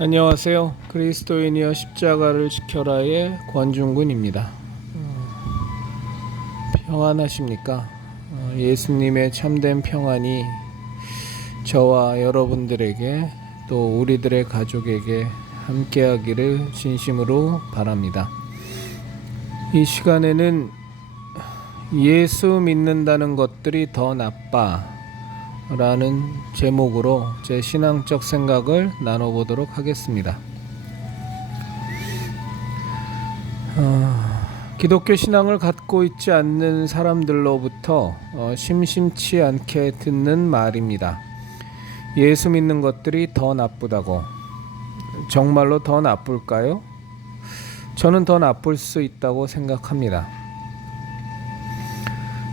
안녕하세요. 그리스도인이여 십자가를 지켜라의 권중근입니다. 평안하십니까? 예수님의 참된 평안이 저와 여러분들에게 또 우리들의 가족에게 함께하기를 진심으로 바랍니다. 이 시간에는 예수 믿는다는 것들이 더 나빠 라는 제목으로 제 신앙적 생각을 나눠보도록 하겠습니다. 기독교 신앙을 갖고 있지 않는 사람들로부터 심심치 않게 듣는 말입니다. 예수 믿는 것들이 더 나쁘다고. 정말로 더 나쁠까요? 저는 더 나쁠 수 있다고 생각합니다.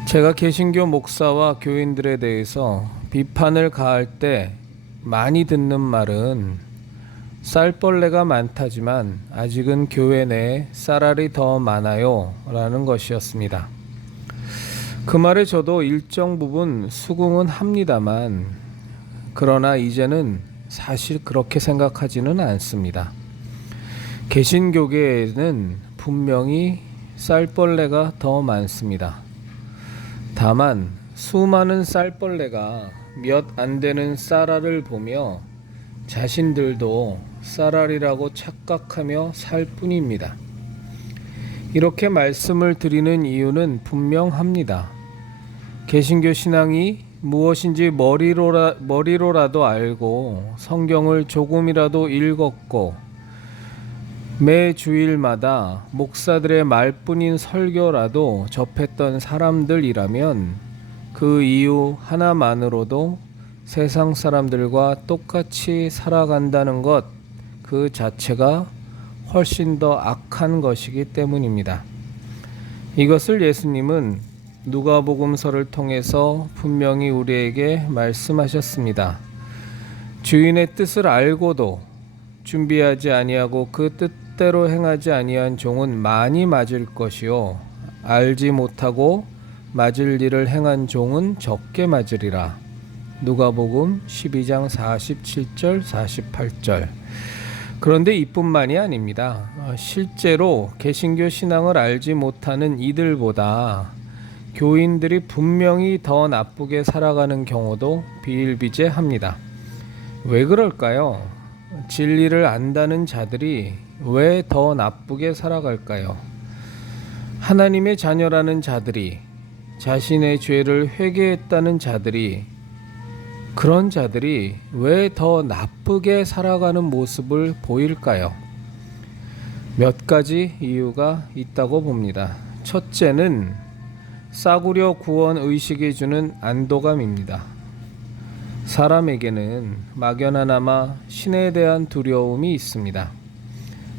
제가 개신교 목사와 교인들에 대해서 비판을 가할 때 많이 듣는 말은 쌀벌레가 많다지만 아직은 교회 내에 쌀알이 더 많아요 라는 것이었습니다. 그 말에 저도 일정 부분 수긍은 합니다만 그러나 이제는 사실 그렇게 생각하지는 않습니다. 개신교계에는 분명히 쌀벌레가 더 많습니다. 다만 수많은 쌀벌레가 몇 안 되는 쌀알을 보며 자신들도 쌀알이라고 착각하며 살 뿐입니다. 이렇게 말씀을 드리는 이유는 분명합니다. 개신교 신앙이 무엇인지 머리로라도 알고 성경을 조금이라도 읽었고 매 주일마다 목사들의 말뿐인 설교라도 접했던 사람들이라면 그 이유 하나만으로도 세상 사람들과 똑같이 살아간다는 것 그 자체가 훨씬 더 악한 것이기 때문입니다. 이것을 예수님은 누가복음서를 통해서 분명히 우리에게 말씀하셨습니다. 주인의 뜻을 알고도 준비하지 아니하고 그 뜻대로 행하지 아니한 종은 많이 맞을 것이요 알지 못하고 맞을 일을 행한 종은 적게 맞으리라. 누가복음 12장 47절 48절. 그런데 이뿐만이 아닙니다. 실제로 개신교 신앙을 알지 못하는 이들보다 교인들이 분명히 더 나쁘게 살아가는 경우도 비일비재합니다. 왜 그럴까요? 진리를 안다는 자들이 왜 더 나쁘게 살아갈까요? 하나님의 자녀라는 자들이 자신의 죄를 회개했다는 자들이 그런 자들이 왜 더 나쁘게 살아가는 모습을 보일까요? 몇 가지 이유가 있다고 봅니다. 첫째는 싸구려 구원 의식이 주는 안도감입니다. 사람에게는 막연하나마 신에 대한 두려움이 있습니다.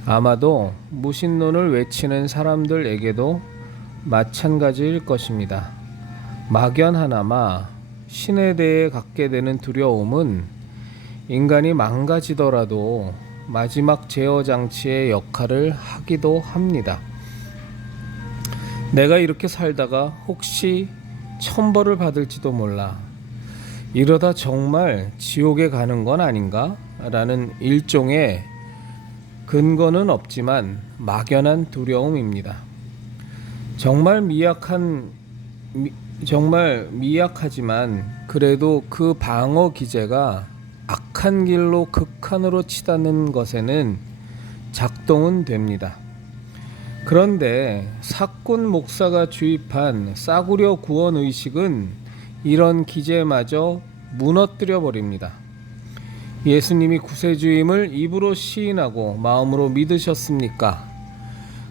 아마도 무신론을 외치는 사람들에게도 마찬가지일 것입니다. 막연하나마 신에 대해 갖게 되는 두려움은 인간이 망가지더라도 마지막 제어 장치의 역할을 하기도 합니다. 내가 이렇게 살다가 혹시 천벌을 받을지도 몰라. 이러다 정말 지옥에 가는 건 아닌가? 라는 일종의 근거는 없지만 막연한 두려움입니다. 정말 미약하지만 그래도 그 방어 기제가 악한 길로 극한으로 치닫는 것에는 작동은 됩니다. 그런데 사꾼 목사가 주입한 싸구려 구원 의식은 이런 기제마저 무너뜨려 버립니다. 예수님이 구세주임을 입으로 시인하고 마음으로 믿으셨습니까?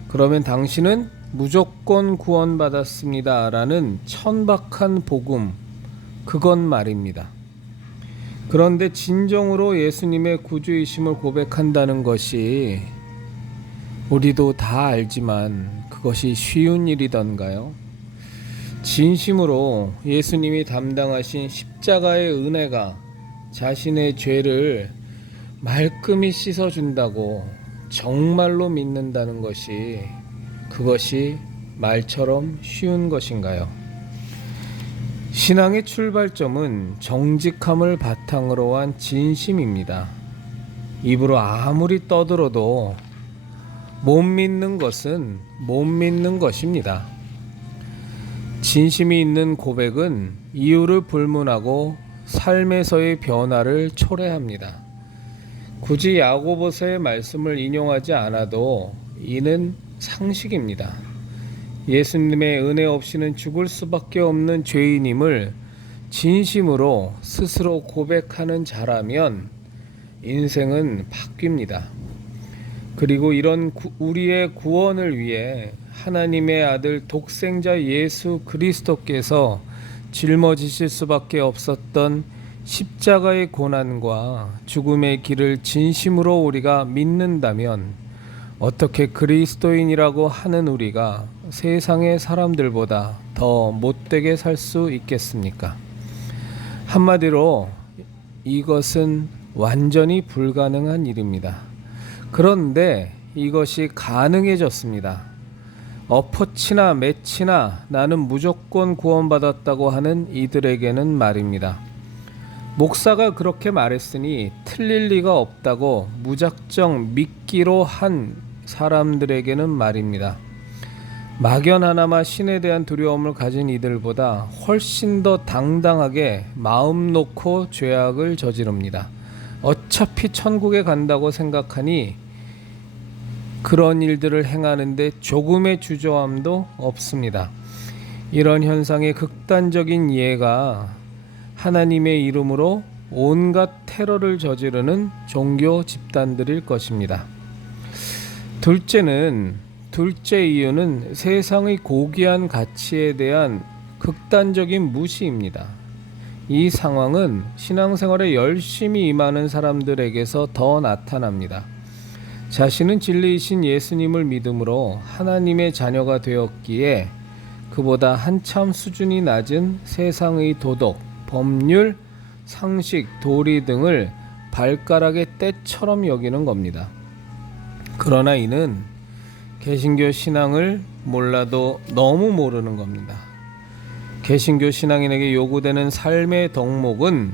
그러면 당신은 무조건 구원받았습니다 라는 천박한 복음, 그건 말입니다. 그런데 진정으로 예수님의 구주이심을 고백한다는 것이 우리도 다 알지만 그것이 쉬운 일이던가요? 진심으로 예수님이 담당하신 십자가의 은혜가 자신의 죄를 말끔히 씻어준다고 정말로 믿는다는 것이 그것이 말처럼 쉬운 것인가요? 신앙의 출발점은 정직함을 바탕으로 한 진심입니다. 입으로 아무리 떠들어도 못 믿는 것은 못 믿는 것입니다. 진심이 있는 고백은 이유를 불문하고 삶에서의 변화를 초래합니다. 굳이 야고보서의 말씀을 인용하지 않아도 이는 상식입니다. 예수님의 은혜 없이는 죽을 수밖에 없는 죄인임을 진심으로 스스로 고백하는 자라면 인생은 바뀝니다. 그리고 이런 우리의 구원을 위해 하나님의 아들 독생자 예수 그리스도께서 짊어지실 수밖에 없었던 십자가의 고난과 죽음의 길을 진심으로 우리가 믿는다면 어떻게 그리스도인이라고 하는 우리가 세상의 사람들보다 더 못되게 살 수 있겠습니까? 한마디로 이것은 완전히 불가능한 일입니다. 그런데 이것이 가능해졌습니다. 엎어치나 매치나 나는 무조건 구원받았다고 하는 이들에게는 말입니다. 목사가 그렇게 말했으니 틀릴 리가 없다고 무작정 믿기로 한 사람들에게는 말입니다. 막연하나마 신에 대한 두려움을 가진 이들보다 훨씬 더 당당하게 마음 놓고 죄악을 저지릅니다. 어차피 천국에 간다고 생각하니 그런 일들을 행하는데 조금의 주저함도 없습니다. 이런 현상의 극단적인 예가 하나님의 이름으로 온갖 테러를 저지르는 종교 집단들일 것입니다. 둘째 이유는 세상의 고귀한 가치에 대한 극단적인 무시입니다. 이 상황은 신앙생활에 열심히 임하는 사람들에게서 더 나타납니다. 자신은 진리이신 예수님을 믿음으로 하나님의 자녀가 되었기에 그보다 한참 수준이 낮은 세상의 도덕, 법률, 상식, 도리 등을 발가락의 때처럼 여기는 겁니다. 그러나 이는 개신교 신앙을 몰라도 너무 모르는 겁니다. 개신교 신앙인에게 요구되는 삶의 덕목은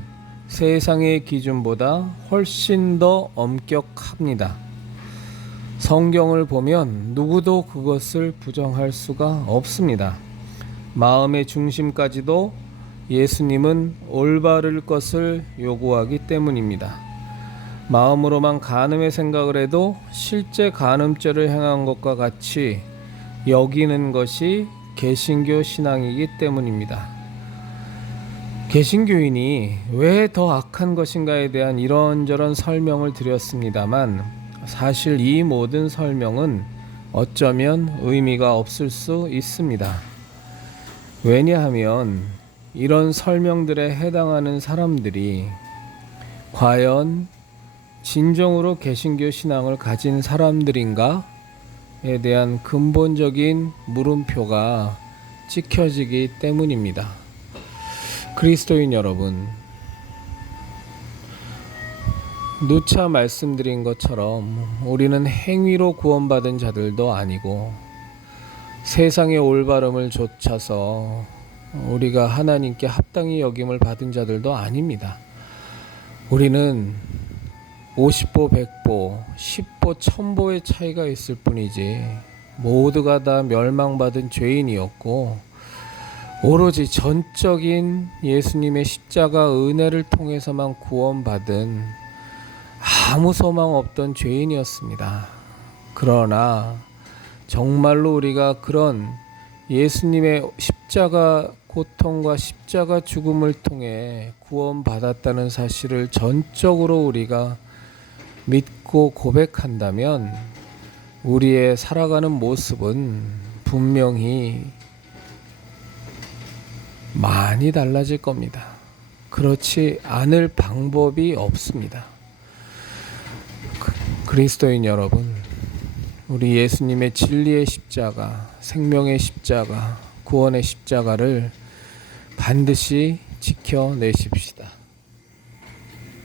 세상의 기준보다 훨씬 더 엄격합니다. 성경을 보면 누구도 그것을 부정할 수가 없습니다. 마음의 중심까지도 예수님은 올바를 것을 요구하기 때문입니다. 마음으로만 간음의 생각을 해도 실제 간음죄를 행한 것과 같이 여기는 것이 개신교 신앙이기 때문입니다. 개신교인이 왜 더 악한 것인가에 대한 이런저런 설명을 드렸습니다만 사실 이 모든 설명은 어쩌면 의미가 없을 수 있습니다. 왜냐하면 이런 설명들에 해당하는 사람들이 과연 진정으로 개신교 신앙을 가진 사람들인가에 대한 근본적인 물음표가 찍혀지기 때문입니다. 그리스도인 여러분, 누차 말씀드린 것처럼 우리는 행위로 구원받은 자들도 아니고 세상의 올바름을 좇아서 우리가 하나님께 합당히 여김을 받은 자들도 아닙니다. 우리는 50보, 100보, 10보, 1000보의 차이가 있을 뿐이지 모두가 다 멸망받은 죄인이었고 오로지 전적인 예수님의 십자가 은혜를 통해서만 구원받은 아무 소망 없던 죄인이었습니다. 그러나 정말로 우리가 그런 예수님의 십자가 고통과 십자가 죽음을 통해 구원받았다는 사실을 전적으로 우리가 믿고 고백한다면 우리의 살아가는 모습은 분명히 많이 달라질 겁니다. 그렇지 않을 방법이 없습니다. 그리스도인 여러분, 우리 예수님의 진리의 십자가, 생명의 십자가, 구원의 십자가를 반드시 지켜내십시다.